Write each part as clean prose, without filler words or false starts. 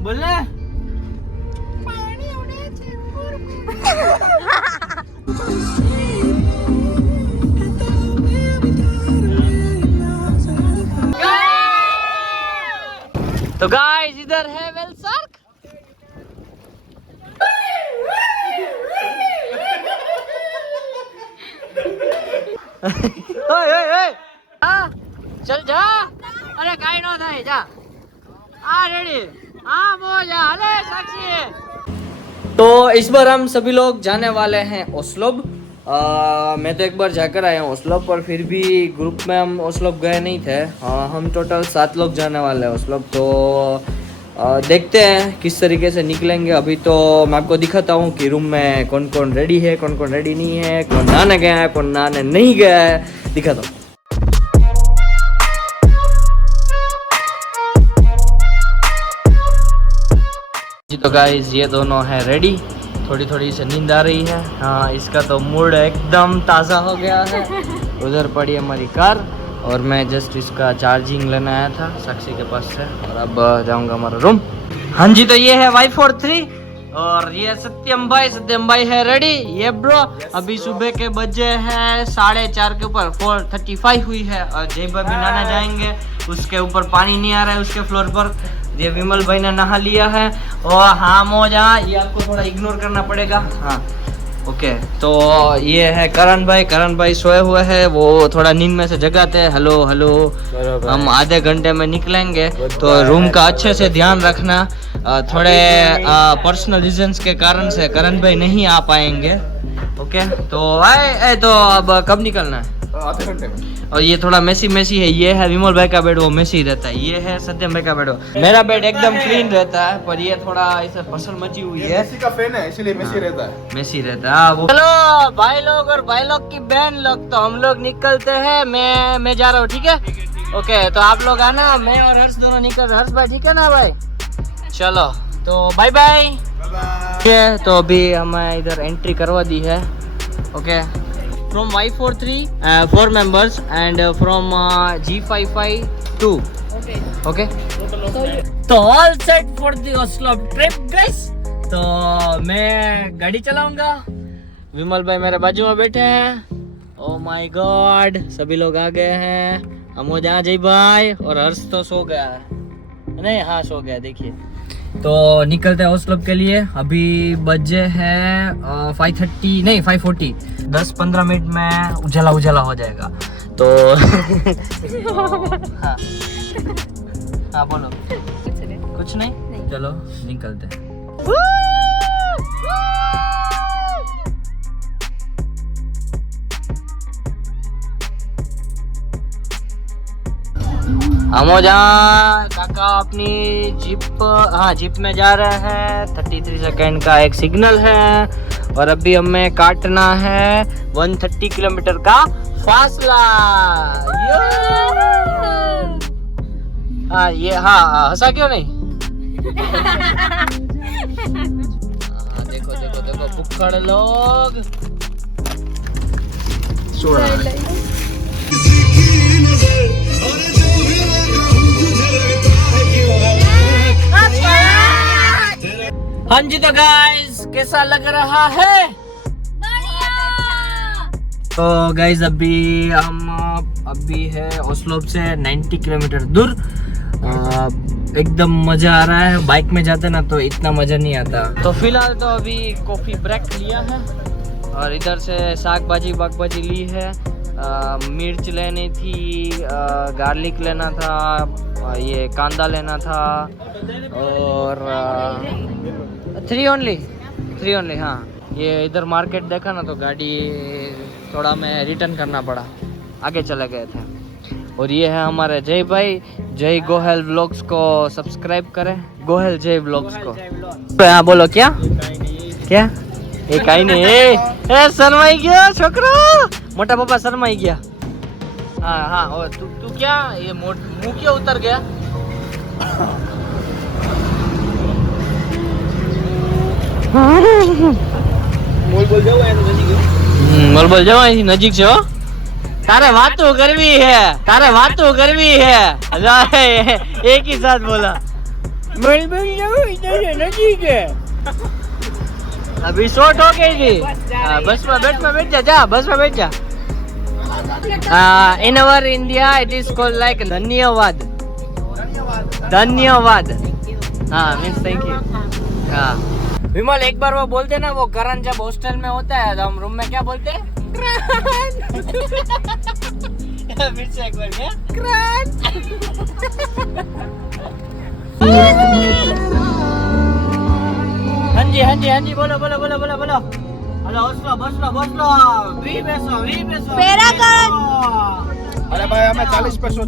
बोलने तो गाइस इधर है वेल शार्क। चल जा, अरे काई नो थाय जा। रेडी मोजा अरे साक्षी। तो इस बार हम सभी लोग जाने वाले हैं ओस्लो। मैं तो एक बार जाकर आया हूँ ओस्लो, पर फिर भी ग्रुप में हम ओस्लो गए नहीं थे। हम टोटल 7 लोग जाने वाले हैं ओस्लो। तो देखते हैं किस तरीके से निकलेंगे। अभी तो मैं आपको दिखाता हूँ कि रूम में कौन कौन रेडी है, कौन कौन रेडी नहीं है, कौन नहाने गया है, कौन नहाने नहीं गया है, दिखाता हूँ। जी तो गाइस ये दोनों हैं रेडी। थोड़ी थोड़ी से नींद आ रही है। हाँ, इसका तो मूड एकदम ताज़ा हो गया है। उधर पड़ी हमारी कार और मैं जस्ट इसका चार्जिंग लेने आया था साक्षी के पास से, और अब जाऊंगा हमारा रूम। हाँ जी, तो ये है Y43 और ये सत्यम भाई है रेडी। ये ब्रो अभी सुबह के बजे हैं 4:30 के ऊपर 4:35 हुई है, और जय भाई भी नहाने जाएंगे। उसके ऊपर पानी नहीं आ रहा है उसके फ्लोर पर। ये विमल भाई ने नहा लिया है। और हाँ मोजा, ये आपको थोड़ा इग्नोर करना पड़ेगा। हाँ ओके, तो ये है करण भाई सोए हुए हैं, वो थोड़ा नींद में से जगाते हैं। हेलो हम आधे घंटे में निकलेंगे, तो रूम का अच्छे से ध्यान रखना। थोड़े पर्सनल रीजंस के कारण से करण भाई नहीं आ पाएंगे। ओके, तो आए तो अब कब निकलना है? आधे घंटे में। और ये थोड़ा मेसी है। ये है विमल भाई का बेड, वो मेसी रहता है। ये है सत्यम भाई का बेड, मेरा बेड एकदम क्लीन रहता है, पर ये थोड़ा ऐसे फसल मची हुई है। मेसी का फैन है इसलिए मेसी रहता है। मेसी रहता है वो। चलो भाई लोग और भाई लोग की बहन लोग, तो हम लोग निकलते हैं। मैं जा रहा हूँ, ठीक है? ओके, तो आप लोग आना, मैं और हर्ष दोनों निकल। हर्ष भाई ठीक है ना भाई? चलो तो बाय बाय। ठीक है, तो अभी हमें इधर एंट्री करवा दी है। Okay, from Y43 4 members and from G55 2. Okay. तो all set for the Oslo trip guys। तो मैं गाड़ी चलाऊंगा, विमल भाई मेरे बाजू में बैठे हैं। ओह माय गॉड, सभी लोग आ गए हैं। हम जहाँ जय भाई और हर्ष तो सो गया है। नहीं, हाँ सो गया। देखिए, तो निकलते हैं ओस्लो के लिए। अभी बजे हैं 5:30 नहीं 5:40। 10-15 मिनट में उजाला हो जाएगा। तो हाँ बोलो। कुछ नहीं, चलो निकलते हैं। हम जहाँ काका अपनी जीप में जा रहे हैं। 33 सेकेंड का एक सिग्नल है, और अभी हमें काटना है 130 किलोमीटर का फासला। ये हंसा क्यों नहीं? देखो बुक्कड़ लोग। हाँ जी, तो गाइस कैसा लग रहा है? तो गाइस अभी है ओस्लो से 90 किलोमीटर दूर। एकदम मजा आ रहा है। बाइक में जाते ना तो इतना मजा नहीं आता। तो फिलहाल तो अभी कॉफी ब्रेक लिया है, और इधर से साग भाजी ली है। मिर्च लेनी थी, गार्लिक लेना था, ये कांदा लेना था, और 3 ओनली। हाँ, ये इधर मार्केट देखा ना तो गाड़ी थोड़ा में रिटर्न करना पड़ा, आगे चले गए थे। और ये है हमारे जय भाई। जय गोहेल व्लॉग्स को सब्सक्राइब करें, गोहेल जय व्लॉग्स को। तो यहाँ बोलो क्या एक आई नहीं। ए शर्माई गया छोकरा, मोटा पापा शर्माई गया। हाँ और तू क्या ये मुंह क्यों उतर गया? बोल जाओ ऐसी नजीक से हो। तारे वातो करवी है। एक ही साथ बोला। इधर नजदीक है। अभी शॉर्ट हो गई थी। बस में बैठ जा बस में बैठ जा। In our India it is called like धन्यवाद। धन्यवाद हाँ मीन्स थैंक यू। हाँ विमल एक बार वो बोलते ना, वो करण जब हॉस्टल में होता है तो हम रूम में क्या बोलते हैं? फिर से एक बार क्या? हाँ जी बोलो हेलो बस लो वी पैसो पेरा कर। अरे भाई हमें 40 पैसों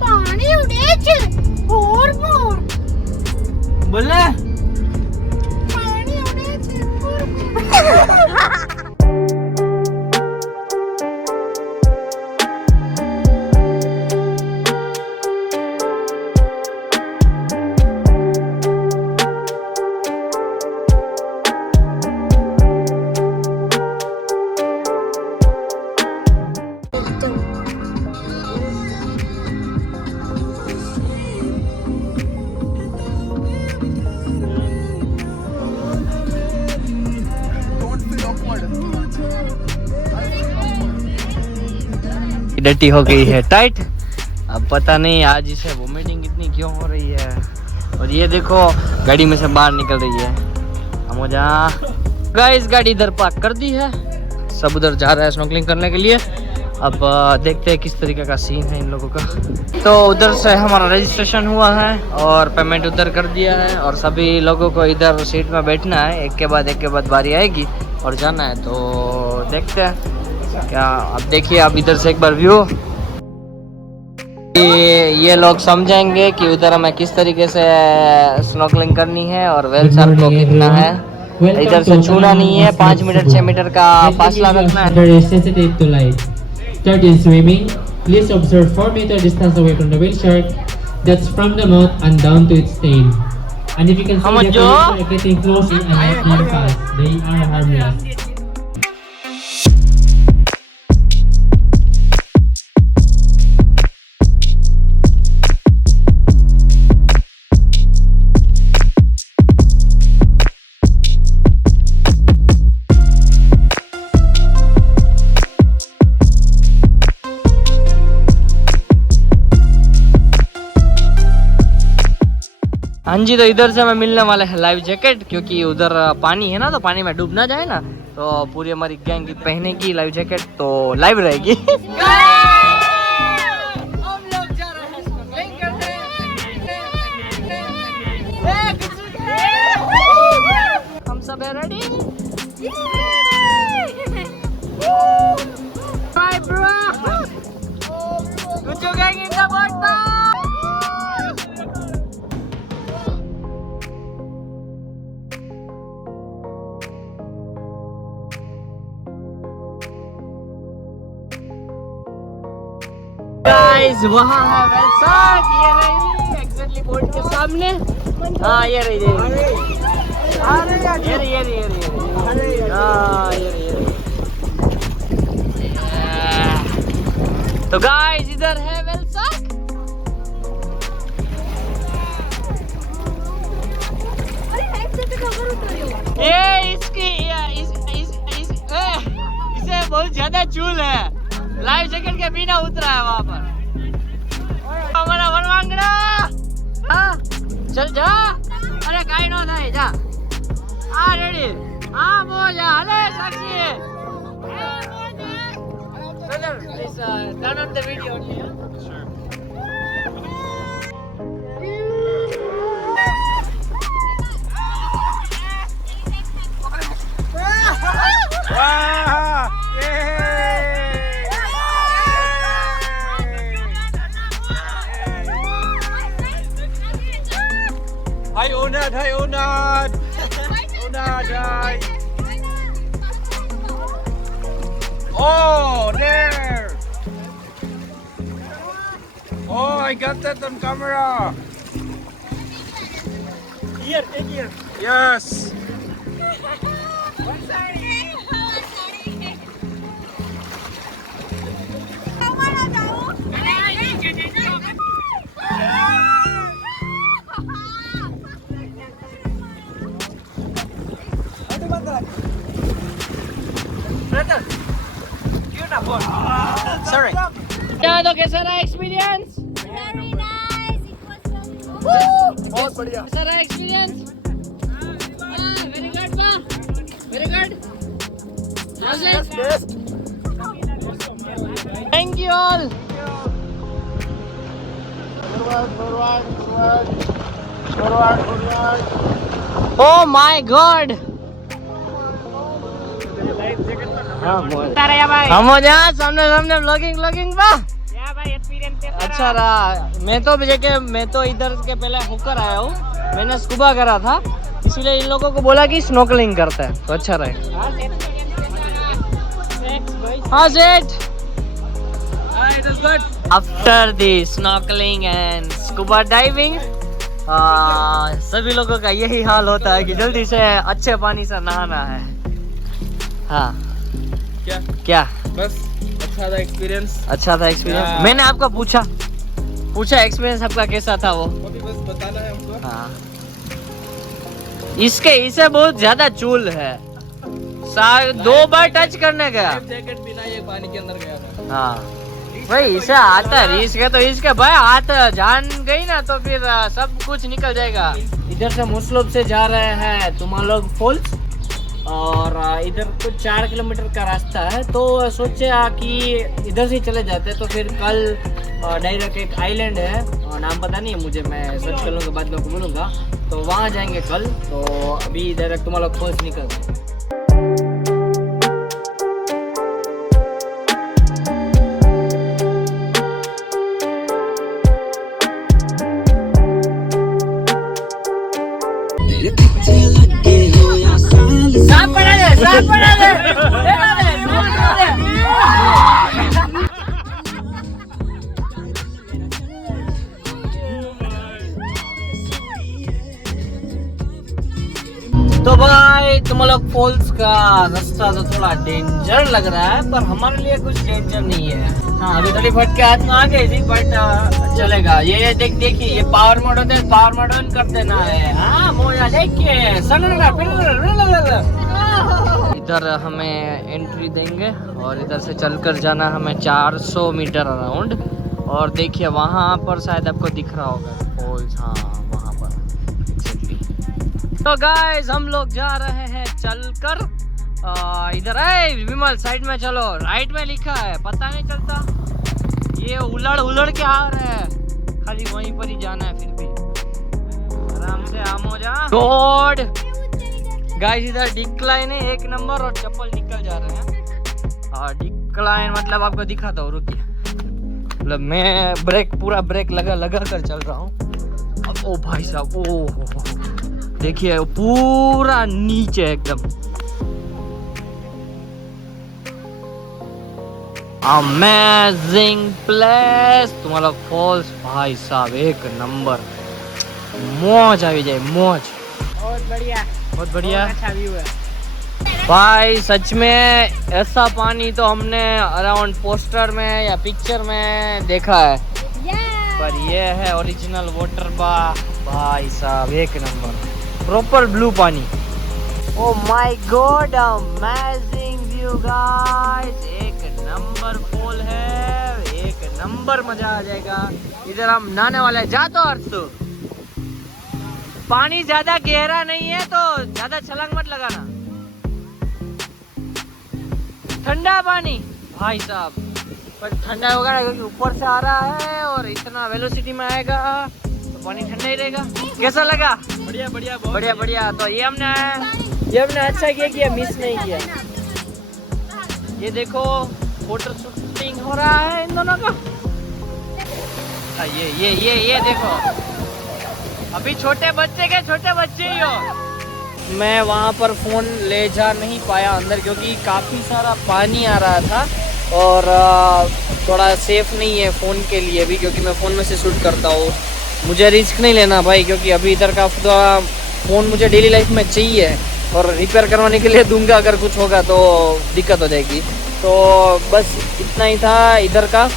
पानी उड़े छे और बोले पानी उड़े छे और डटी हो गई है टाइट। अब पता नहीं आज इसे वोमिटिंग इतनी क्यों हो रही है। और ये देखो गाड़ी में से बाहर निकल रही है। हम हो जा गाइस, गाड़ी इधर पार्क कर दी है, सब उधर जा रहा है स्नॉर्कलिंग करने के लिए। अब देखते हैं किस तरीके का सीन है इन लोगों का। तो उधर से हमारा रजिस्ट्रेशन हुआ है और पेमेंट उधर कर दिया है और सभी लोगों को इधर सीट में बैठना है। एक के बाद बारी आएगी और जाना है। तो देखते हैं क्या। अब देखिए आप इधर से एक बार व्यू, ये लोग समझेंगे कि उधर हमें किस तरीके से स्नॉर्कलिंग करनी है और वेल शार्क को कितना है। इधर से छूना नहीं है, 5 मीटर 6 मीटर का फासला रखना है। Start in swimming. Please observe 4 meter distance away from the whale shark. That's from the mouth and down to its tail. And if you can see the whales are getting closer and not being fast, they are harmless. हाँ जी, तो इधर से हमें मिलने वाला है live jacket, क्योंकि उधर पानी है ना, तो पानी में डूब ना जाए ना, तो पूरी हमारी गैंग पहने की लाइव जैकेट तो लाइव रहेगी। हम सब है ready. Bye bro. Good gang in the water. Guys वहाँ है वेल शार्क, ये रही एग्जैक्टली बोर्ड के सामने। हाँ ये रही ये रही। तो गाइस इधर है वेल शार्क। ये इसकी इसे बहुत ज्यादा चूल है, लाइफ जैकेट के बिना उतरा है वहाँ पर। हमारा वनवांगड़ा, हाँ चल जा, अरे काई नो थाई जा। आ रेडी, हाँ मोजा, अरे साक्षी। Brother, please turn on the video only. Sure. Hi Unad, hi Unad. Unad, hi. Oh, there. Oh, I got that on camera. Here, take here. Yes. Sorry. तो कैसा रहा experience? Very nice. It was very बहुत बढ़िया कैसा रहा experience? Very good, ba. Very good. Thank you all. Oh my God. हम हो जा सामने सामने व्लॉगिंग बा अच्छा रहा। मैं तो इधर के पहले होकर आया हूँ, मैंने स्कूबा करा था, इसलिए इन लोगों को बोला कि स्नॉर्कलिंग करता है तो अच्छा रहे। हाँ सेठ, after the snorkelling and scuba diving सभी लोगों का यही हाल होता है कि जल्दी से अच्छे पानी से नहाना है। हाँ क्या बस अच्छा था एक्सपीरियंस। हाँ। मैंने आपको पूछा एक्सपीरियंस आपका कैसा था वो? अभी बस बताना है हमको। हाँ इसे बहुत ज्यादा चूल है, 2 बार टच करने गया। जैकेट बिना ये पानी के अंदर गया था। हाँ भाई इसे आता है इसके भाई हाथ जान गई ना तो फिर सब कुछ निकल जाएगा। इधर से मुस्लोब से जा रहे हैं तुमालोग फॉल्स और इधर कुछ 4 किलोमीटर का रास्ता है, तो सोचे कि इधर से चले जाते तो फिर कल डायरेक्ट एक आइलैंड है, नाम पता नहीं है मुझे, मैं सर्च कर लूँगा बाद में आपको बोलूँगा, तो वहाँ जाएंगे कल। तो अभी डायरेक्ट तुमालोग फॉल्स निकल तो भाई तुम लोग फॉल्स का रास्ता तो थोड़ा डेंजर लग रहा है, पर हमारे लिए कुछ डेंजर नहीं है। हाँ अभी थोड़ी फट के हाथ में आ गई थी, बट चलेगा। ये देखिए ये पावर मोड होते हैं, पावर मोड ऑन कर देना है। हाँ मोजा देखिए इधर हमें एंट्री देंगे और इधर से चलकर जाना हमें 400 मीटर अराउंड। और देखिए वहाँ पर शायद आपको दिख रहा होगा फॉल्स, हाँ वहाँ पर। तो गाइस हम लोग जा रहे हैं चलकर। इधर है विमल, साइड में चलो, राइट में लिखा है, पता नहीं चलता, ये उलड़ के आ रहा है, खाली वहीं पर ही जाना है। फिर भी आराम से आम हो जा। गॉड गाइस इधर डिक्लाइन है 1 नंबर और चप्पल निकल जा रहे हैं। और डिक्लाइन मतलब आपको दिखाता हूँ, रुकिए, मतलब मैं पूरा ब्रेक लगा कर चल रहा हूँ। अब ओ भाई साहब, ओ देखिए पूरा नीचे एकदम। अमेजिंग प्लेस तुम्हारा फॉल्स भाई साहब, 1 नंबर, मौज आ जाए मौज। बहुत बढ़िया अच्छा व्यू है भाई, सच में ऐसा पानी तो हमने अराउंड पोस्टर में या पिक्चर में देखा है, पर ये है ओरिजिनल वाटर भाई साहब, 1 नंबर, प्रॉपर ब्लू पानी। Oh my God amazing view guys, 1 number fall है, 1 नंबर, मजा आ जाएगा। इधर हम नहाने वाले हैं, जा तो अर्थ, पानी ज्यादा गहरा नहीं है तो ज्यादा छलांग मत लगाना, ठंडा पानी भाई साहब, पर ठंडा होगा ना क्योंकि ऊपर से आ रहा है और इतना वेलोसिटी में आएगा तो पानी ठंडा ही रहेगा। कैसा लगा? बढ़िया। तो ये हमने अच्छा किया कि मिस नहीं किया। ये देखो फोटो शूटिंग हो रहा है इन दोनों का। ये देखो, अभी छोटे बच्चे ही हो। मैं वहाँ पर फ़ोन ले जा नहीं पाया अंदर क्योंकि काफ़ी सारा पानी आ रहा था और थोड़ा सेफ नहीं है फ़ोन के लिए भी, क्योंकि मैं फ़ोन में से शूट करता हूँ। मुझे रिस्क नहीं लेना भाई, क्योंकि अभी इधर का फ़ोन मुझे डेली लाइफ में चाहिए और रिपेयर करवाने के लिए दूंगा, अगर कुछ होगा तो दिक्कत हो जाएगी। तो बस इतना ही था इधर का,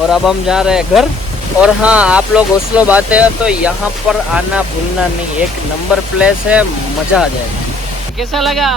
और अब हम जा रहे हैं घर। और हाँ, आप लोग ओस्लो आते हैं तो यहाँ पर आना भूलना नहीं, 1 नंबर प्लेस है, मज़ा आ जाएगा। कैसा लगा?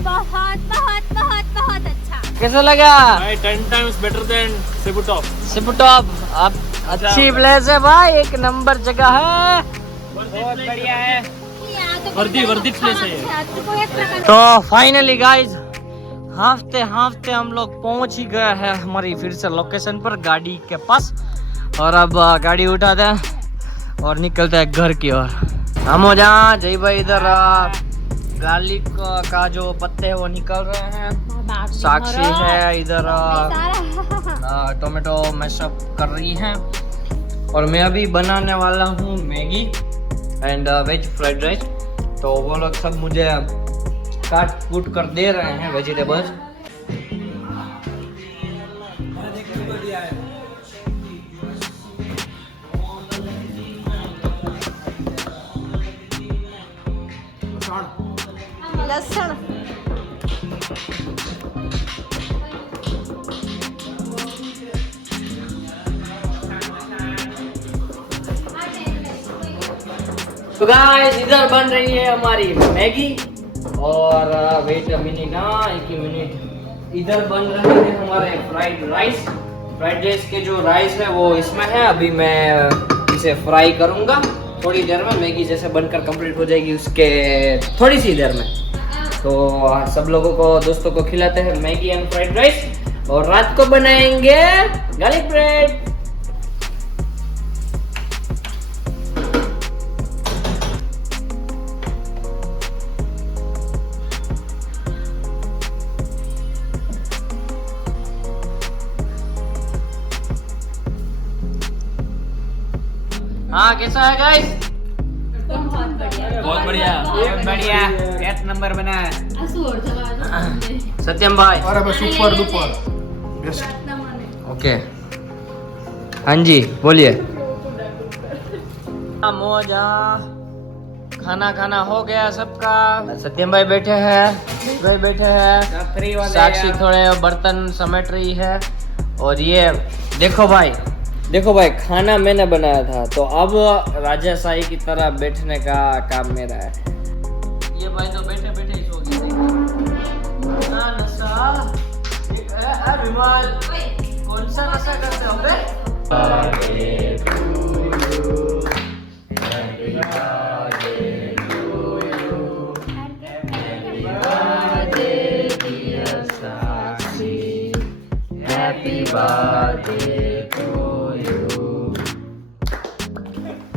बहुत अच्छा। कैसा लगा? 10 times better than Cebu Top. Cebu top आप अच्छी प्लेस है भाई, एक नंबर जगह है। बहुत बढ़िया है। वर्दी place है ये। तो फाइनली गाइज हाफते हम लोग पहुंच ही गए हैं हमारी फिर से लोकेशन पर गाड़ी के पास। और अब गाड़ी उठाते हैं और निकलते हैं घर की ओर। हम हो जहाँ जय भाई इधर गार्लिक का जो पत्ते हैं वो निकल रहे हैं। साक्षी है इधर टोमेटो मैशअप कर रही है। और मैं अभी बनाने वाला हूँ Maggi and veg fried rice. तो वो लोग सब मुझे काट कूट कर दे रहे हैं वेजिटेबल्स। लहसुन तो गाइस इधर बन रही है हमारी मैगी। और वेट अ मिनट, एक ही मिनट। इधर बन रहे हैं हमारे फ्राइड राइस। फ्राइड राइस के जो राइस है वो इसमें है। अभी मैं इसे फ्राई करूंगा थोड़ी देर में। मैगी जैसे बनकर कंप्लीट हो जाएगी उसके थोड़ी सी देर में। तो सब लोगों को, दोस्तों को खिलाते हैं मैगी एंड फ्राइड राइस। और रात को बनाएंगे गार्लिक ब्रेड। हाँ कैसा है गाइस? बहुत बढ़िया, बढ़िया। 8 नंबर बना है। सत्यम भाई सुपर डुपर बेस्ट। ओके हाँ जी बोलिए। मोजा खाना हो गया सबका। सत्यम भाई बैठे हैं, भाई बैठे हैं। साक्षी थोड़े बर्तन समेट रही है। और ये देखो भाई खाना मैंने बनाया था तो अब राजाशाही की तरह बैठने का काम मेरा है। ये भाई तो बैठे ही सो गया। नशा विमल कौन सा नशा करते हो बे?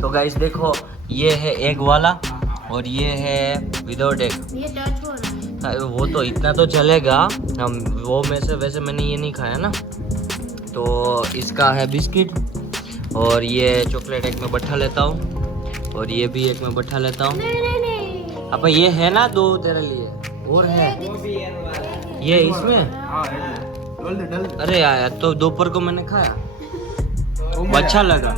तो गाइस देखो ये है एग वाला और ये है विदाउट एग। ये टच हो रहा है। वो तो इतना तो चलेगा। हम वो में से वैसे मैंने ये नहीं खाया ना। तो इसका है बिस्किट और ये चॉकलेट एक में बैठा लेता हूँ और ये भी एक में बैठा लेता हूँ। नहीं अब ये है ना 2 तेरे लिए और है ये इसमें। अरे यार तो दोपहर को मैंने खाया अच्छा लगा।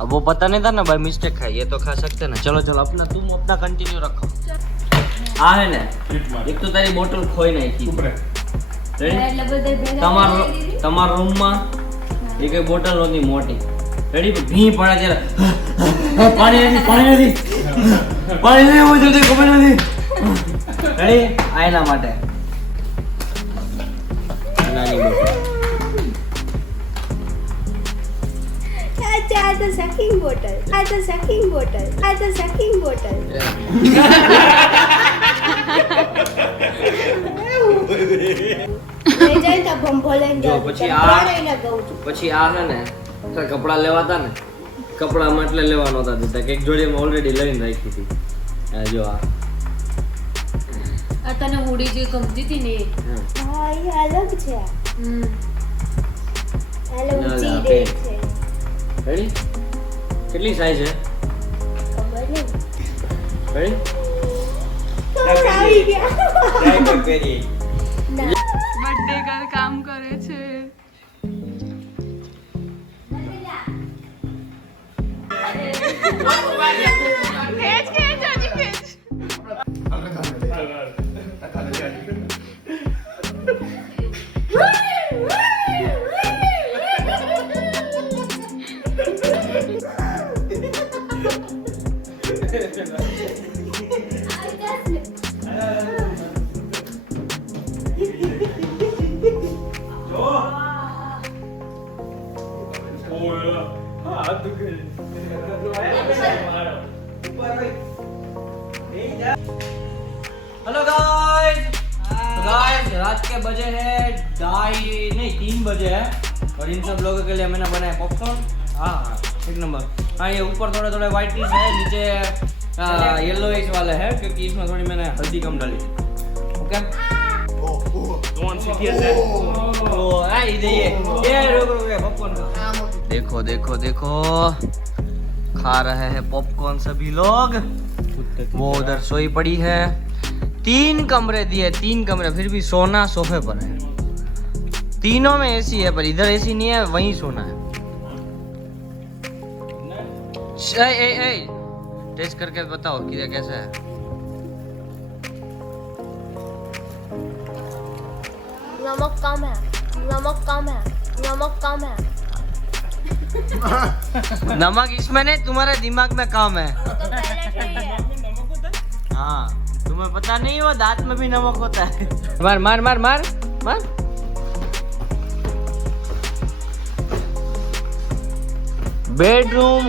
अब वो पता नहीं था ना भाई, मिस्टेक है। ये तो खा सकते ना। चलो अपना तुम अपना कंटिन्यू रखो। आ है ना एक तो तारी बोतल खोई नहीं थी। रेडी તમાર રૂમમાં એક બોટલ હતી મોટી રેડી ભી પડે છે પાણી નથી હું જલ્દી ખબર નથી રેડી આ એના માટે નાની બોટલ। अच्छा तो सकिंग बोतल। લઈ જાય તો ભંભોલે જો પછી આ હે ને તારા કપડા લેવાતા ને કપડામાં એટલે લેવાનો હતા દીધા કે એક જોડી મેં ઓલરેડી લઈને રાખી હતી। આ જો આ તને હોડી જે ગમતી હતી ને હા એ અલગ છે। અલગ ઊંચી રે છે। રેડી કેટલી સાઈઝ છે ખબર નહીં। રેડી આવી ગયા। ટ્રાય કર પેરી બર્થડે કા કામ કરે છે। हेलो गाइस रात के बजे है 3 बजे है और इन सब लोगों के लिए मैंने बनाया पॉपकॉर्न। हाँ एक नंबर। हाँ ये ऊपर थोड़े थोड़े व्हाइट पीस है, नीचे येलो इस वाले है क्योंकि इसमें थोड़ी मैंने हल्दी कम डाली। ओके देखो देखो देखो खा रहे हैं पॉपकॉर्न सभी लोग। वो उधर सोई पड़ी है। 3 कमरे दिए, 3 कमरे, फिर भी सोना सोफे पर है। तीनों में एसी है पर इधर एसी नहीं है, वहीं सोना है। टेस्ट करके बताओ कि कैसा है। नमक कम है, नमक कम है, नमक कम है। नमक इसमें नहीं, तुम्हारे दिमाग में कम है। तो पहले से ही है। हाँ तुम्हें पता नहीं वो दांत में भी नमक होता है। मार मार मार मार मार। बेडरूम